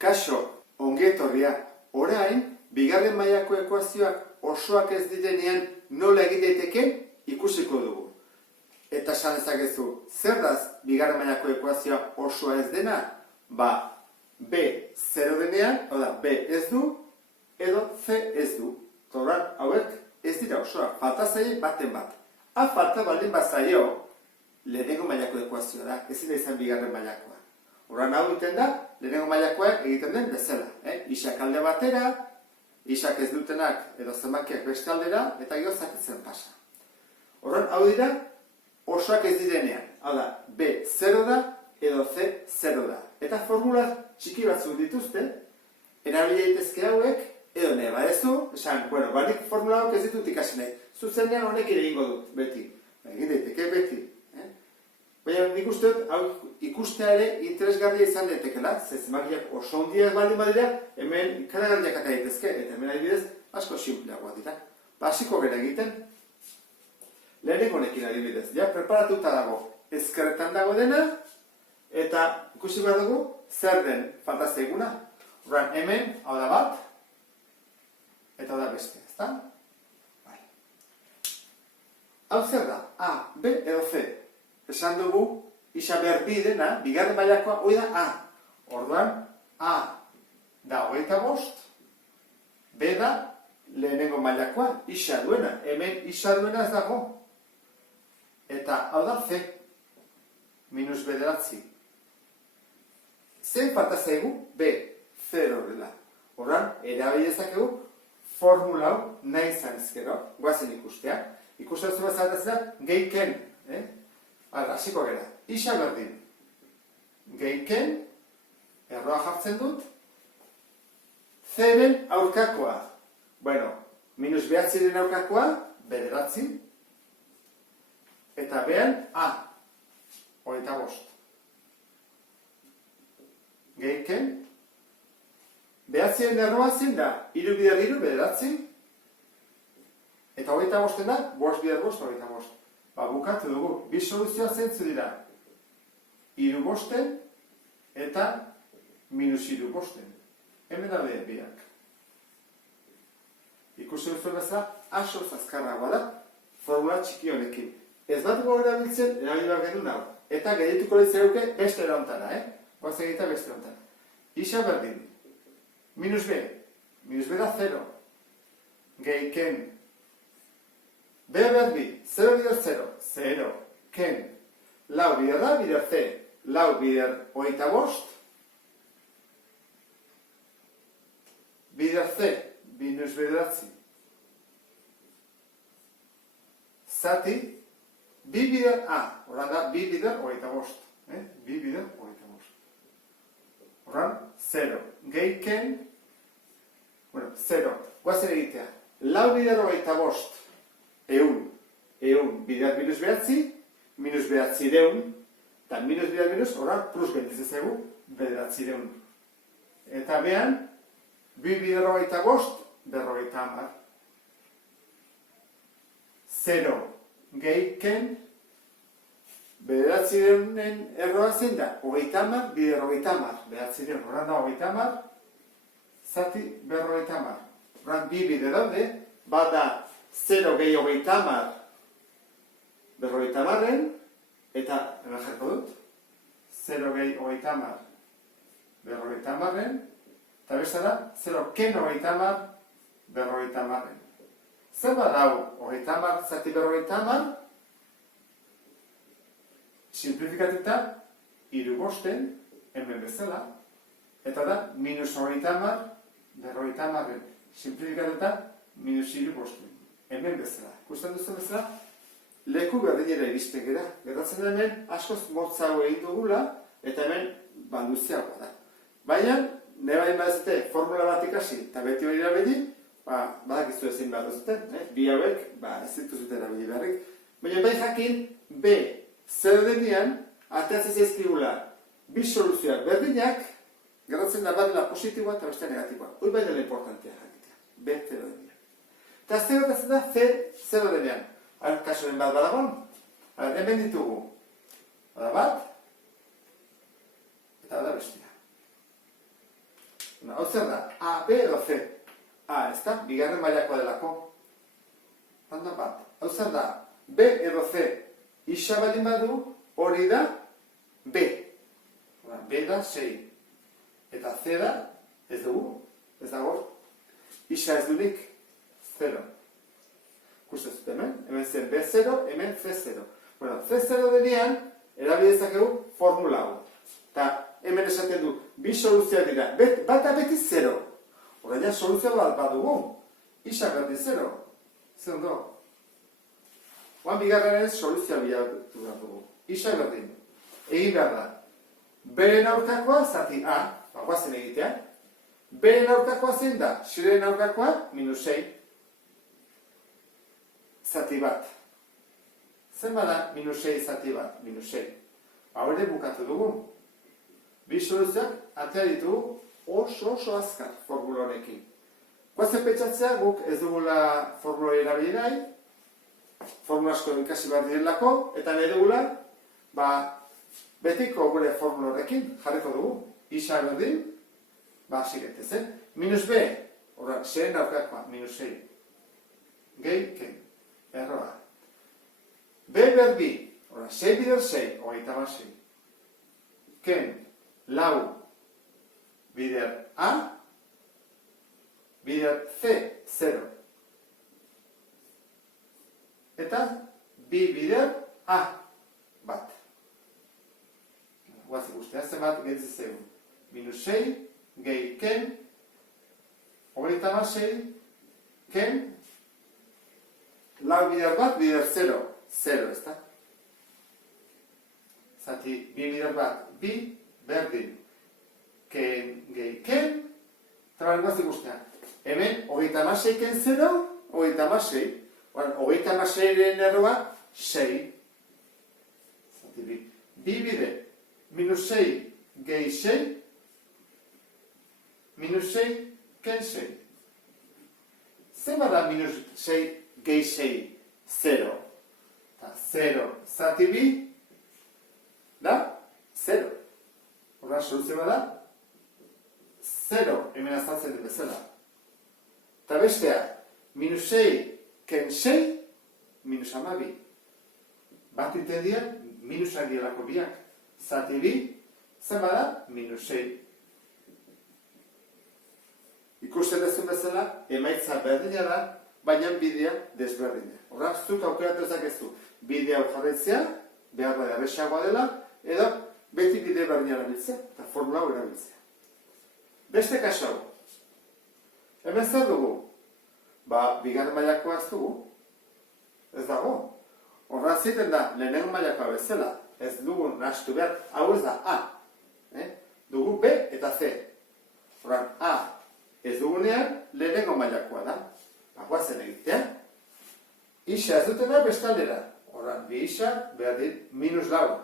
Kaixo, ongi etorria. Orain, bigarren mailako ekuazioak osoak ez direnean nola egin daiteken ikusiko dugu. Eta esan dezakezu, zer daz bigarren mailako ekuazioa osoa ez dena? Ba, B 0 denean, B ez du, edo C ez du. Toran, hauek ez dira osoa, falta zaie baten bat. A falta baldin bat zaio, lehenengo mailako ekuazioa da, ezin da izan bigarren mailakoa. Horan hau egiten da, lehenengo mailakoak egiten den bezala. Isak alde batera, isak ez dutenak edo zenbakiak beste aldera, eta gero zatitzen pasa. Horan hau dira, osoak ez direnean. Hau da, B 0 da, edo C 0 da. Eta formula txiki batzuk dituzte, erabili daitezke hauek, edo nahi badezu, esan, banik formula hauek ez ditut ikasi nahi. Zuzenean honek ere egingo dut, beti. Egin daiteke beti. Baina nik uste dut, hau ikustea ere interesgarria izan daitekela, zenbakiak oso handiak baldin badira, hemen ikaragarriak ata daitezke, eta hemen adibidez asko sinpleagoa dira. Hasiko gara egiten, lehenengo honekin adibidez, preparatuta dago, ezkerretan dago dena, eta ikusi behar dugu, zer den falta zaiguna. Horan hemen, hau da bat, eta hau da beste, ezta? Hau zer da, A, B edo C. Esan dugu, isa behar bi dena, bigarren mailakoa, hoi da A. Orduan, A da 25, B da lehenengo mailakoa, isa duena. Hemen isa duena ez dago. Eta hau da C, minus bederatzi. Zen falta zaigu, B, 0 dela. Orduan, erabili dezakegu formula hau nahi izan ezkero, guazen ikustea. Ikusten zuen zaratzen da, gehiken, hasiko gara, isa berdin. Gehiken, erroa jartzen dut, C-ren aurkakoa. Minus behatziren aurkakoa, bederatzi, eta behan A, 25. Gehiken, behatziren erroa zen da, 3 bider 3, bederatzi, eta 25 da, 5 bider 5, 25. Bukatu dugu, bi soluzioa zentzu dira. 3 bosten eta minus 3 bosten. Hemen da biak. Ikusten duzu bezala, aso azkarragoa da, formula txiki honekin. Ez bat dugu erabiltzen, erabiliak genuen hau. Eta gehituko lehizeruke beste erontara, Goaz egita beste erontara. Isa berdin. Minus B. Minus B da 0. Gehiken. B berbi, 0 bider 0, 0, ken, lau bider da, bider C, lau bider 25, bider C, minus bederatzi, zati, bi bider A, horan da, bi bider 25, bi bider 25, horan, 0, gehiken, 0, guazen egitea, lau bider 25, eun bider minus behatzi, minus behatzi deun, eta minus bider minus, horan, plus bentizezegu, bederatzi deun. Eta behan, bi bider 25, berrogeita hamar. 0 gehiken, bederatzi deunen erroa zen da, hogeita hamar, bider hogeita hamar. Bederatzi deun, horan da hogeita hamar, zati berrogeita hamar. Horan, bi bider daude, bada 0 gehi hogeita hamar, berrogeita hamarren, eta, hemen jarko dut, 0 gehi hogeita hamar, berrogeita hamarren, eta beste da, 0 ken hogeita hamar, berrogeita hamarren. Zer badau, hogeita hamar, zati berrogeita hamar, simplifikatuta, 3 bosten, hemen bezala, eta da, minus hogeita hamar, berrogeita hamarren, simplifikatuta, minus 3 bosten. Hemen bezala. Ikusten duzu bezala, leku berdinera iristen gara. Gertatzen da hemen, askoz motzago egin dugula, eta hemen luzeagoa da. Baina, nahi bain badazute formula bat ikasi, eta beti hori erabili, badakizu ezin behar duzuten, bi hauek, ez dituzuten erabili beharrik. Baina bai jakin, B, zer denean, ateatzen zaizkigula, bi soluzioak berdinak, gertatzen da badela positiboa eta beste negatiboa. Hori bai dela importantea jakitea. B, zer denean. Eta zer gertatzen da, zer denean. Kasuren bat badagon, hemen ditugu. Bada bat, eta bada bestia. Hau zer da? A, B edo C. A, ez da? Bigarren mailakoa delako. Handa bat. Hau zer da? B edo C. Isa baldin badu, hori da B. B da 6. Eta C da, ez dugu, ez dago. Isa ez dunik, 0. Kustez dut hemen zen B0, hemen C0. Bueno, C0 denean, erabidezakegu formula hau. Eta hemen esaten du, bi soluzioa dira, bata beti 0. Horreina soluzioa bat badugu, isa berdin 0. Zer ondo? Oan bigarren ez soluzioa bilatu behar dugu. Isa berdin. Egin behar da. Beren aurkakoa zati A, guazen egitea. Beren aurkakoa zein da, siren aurkakoa, -6. Zati bat. Zen bada -6 zati bat, -6. Hau ere bukatu dugu. Bi soluzioak atea ditugu oso azkar formula honekin. Guazen pentsatzea guk ez dugula formula erabili nahi, formula asko ikasi behar direlako, eta nahi dugula, betiko gure formula horrekin jarriko dugu. Isa berdin, sigete zen. -B, horra, xeren aurkakoa, -6. Gehi, ken. Erroa. B berbi, horra, 6 bider 6, hogeita bat 6. Ken, lau bider A, bider C, 0. Eta, bi bider A, bat. Guazik ustea, zenbat gehitzen -6, gehi ken, hogeita bat 6, ken, lau bider bat, bider 0, 0, ez da? Zati, bi bider bat, bi, berdin. Ken, gehi, ken, trabaren guazik ustea. Hemen, hogeita bat 6 ken 0, hogeita bat 6. Hogeita bat 6-ren erroa, 6. Zati, bi bider, -6, gehi 6, -6, ken 6. Zer bada -6, gehi 6, 0. Eta 0 zati bi, da, 0. Horra, soluzio bada, 0 hemen azaltzen dut bezala. Eta bestea, -6, ken 6, -12. Bat iten dira, minusak dielako biak. Zati bi, zen bada, -6. Ikusten dezun bezala, emaitza berdina da, baina bidea desberdina. Horra, zuk aukeratu ezakezu bidea hau jarraitzea, behar da erresagoa dela, edo beti bide berdina erabiltzea, eta formula hau erabiltzea. Beste kasu hau. Hemen zer dugu? Bigarren mailakoa ez dugu. Ez dago. Horra ziten da, lehenengo mailakoa bezala. Ez dugu nahastu behar, hau ez da A. Dugu B eta C. Horra, A ez dugunean, lehenengo mailakoa da. Guazen egitea. Isa ez dutena bestaldera. Horra, bi isa behar dit -4.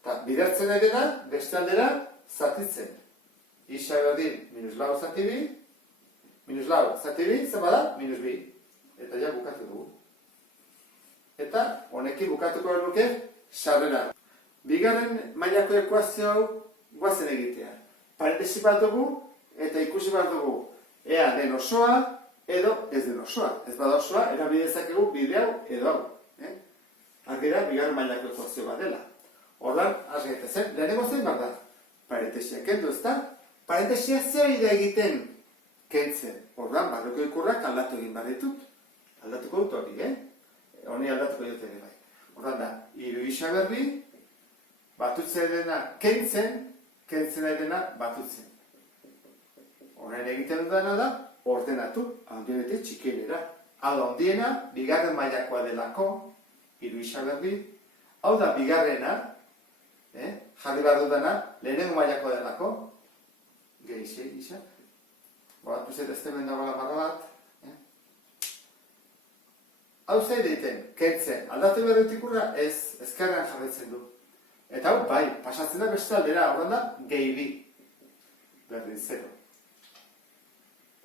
Eta bidertzen edena bestaldera zatitzen. Isa behar dit -4 zati bi, -4 zati bi, zer bada, -2. Eta ja bukatu dugu. Eta honekin bukatuko nuke sarrera. Bigarren mailako ekuazio hau guazen egitea. Parentesi bat dugu eta ikusi bat dugu ea den osoa edo ez den osoa. Ez bada osoa, erabidezakegu bide hau edo hau. Argira, bigarren mailako ekuazio bat dela. Horran, asgaitezen, lehenengo zein bat da? Parentesia kendu, ez da? Parentesia zer da egiten kentzen. Horran, barroko ikurrak aldatu egin behar ditut. Aldatuko dut hori, honi aldatuko dut ere bai. Horran da, hiru isa berri, batutzen dena kentzen, kentzen dena batutzen. Horren egiten dena da, ordenatu, handienetik txikienera. Hau da, handiena, bigarren mailakoa delako, hiru isa berri. Hau da, bigarrena, jarri behar dudana, lehenengo mailakoa delako, gehi isa. Boratu zait ez temen dagoela marra bat. Hau zei deiten, kentzen, aldatu behar dut ikurra, ez, ezkerrean jarretzen du. Eta hau, bai, pasatzen da beste aldera, horren da, gehi bi. Berdin 0.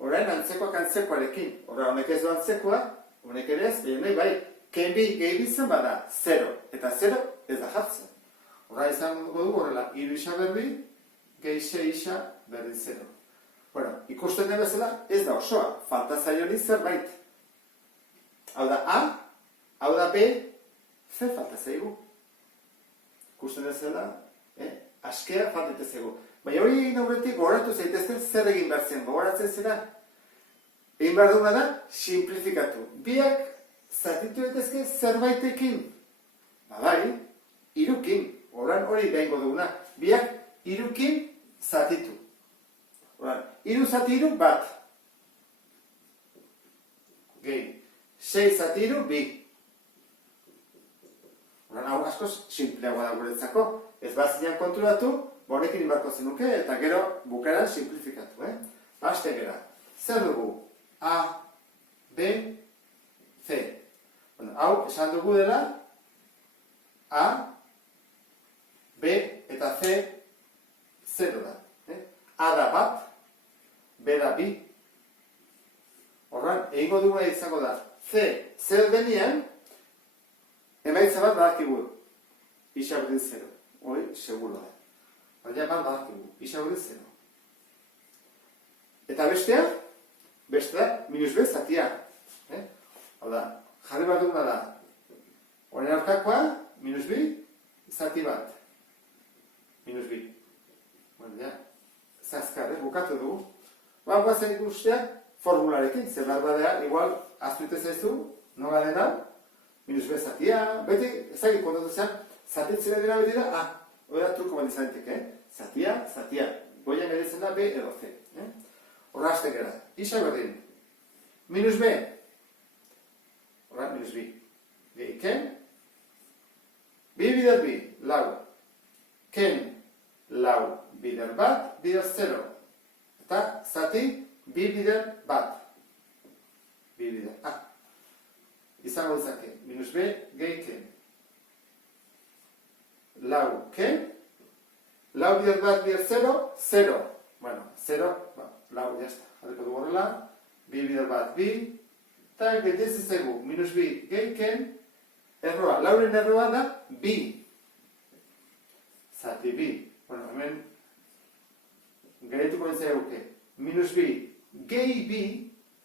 Horrein, antzekoak antzekoarekin. Horra, honek ez du antzekoa, honek ere ez, nahi bai, ken bi, gehi bi zen bada, 0. Eta 0 ez da jartzen. Horra, izango dugu horrela, hiru isa berri, gehi 6 isa, berdin 0. Bueno, ikusten den bezala, ez da osoa, falta zaioni zerbait. Hau da A, hau da B, C falta zaigu. Ikusten bezala, askea falta zaigu. Baina hori egin aurretik gogoratu zaitezten zer egin behar zen, gogoratzen zera. Egin behar duguna da, simplifikatu. Biak zatitu daitezke zerbaitekin. Bai, hirukin. Horan hori behingo duguna. Biak hirukin zatitu. Horan, 3 zati 3, bat. Gehi. 6 zati 3, 2. Horan, hau askoz simpleagoa da guretzako. Ez bazinean konturatu, honekin inbarko zenuke, eta gero bukaeran simplifikatu. Haste gera. Zer dugu? A, B, C. Bueno, hau, esan dugu dela, A, B eta C, 0 da. A da bat, B da 2. Horran, egingo duguna izango da, C, 0 denean, emaitza bat badakigu. Isaburdin 0. Hori, seguro da. Baina bat badakigu. Isaburdin 0. Eta bestea minus B zatia. Hau da, jarri bat duguna da, horren aurkakoa, minus B, zati bat. Minus B. Bueno, ja, zazkar, bukatu dugu. Guazen ikustea, formularekin, zer badea, igual, aztuite zaizu, noga dena, minus B zatia, beti, ezagik kontatu zean, zatitzera dira beti da, hori da truko bat izan daiteke, zatia, goian gaitzen da B edo C. Horra hasten gara, isa berdin, minus B, horra, minus B, ken, B bider B, lau, ken, lau bider bat, bider 0. Eta zati, B bider bat. B bider A. Izango dezake, minus B, gehi ken. Lau ken, lau bider bat, bider 0, 0. Bueno, 0, lau, jazta. Jarriko dugu horrela, B bider bat, B. Eta getezi zaigu, minus B, gehi ken, erroa, lauren erroa da, B. Zati B. Bueno, hemen garetuko entzai guke. Minus B, gehi B,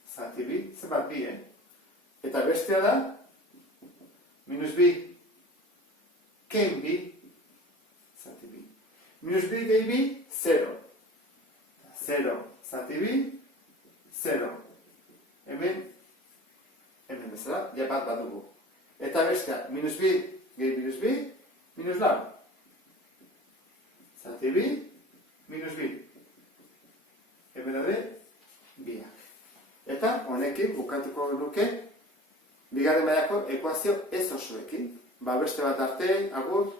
zati B, zenbat B, Eta bestea da, minus B, ken B, zati B. Minus B, gehi B, 0. 0, zati B, 0. Hemen bezala, ja bat dugu. Eta bestea, minus B, gehi minus B, minus lau. Zati B, minus B. Hemen ere, biak. Eta honekin bukatuko nuke, bigarren mailako ekuazio ez osoekin. Beste bat arte, agur.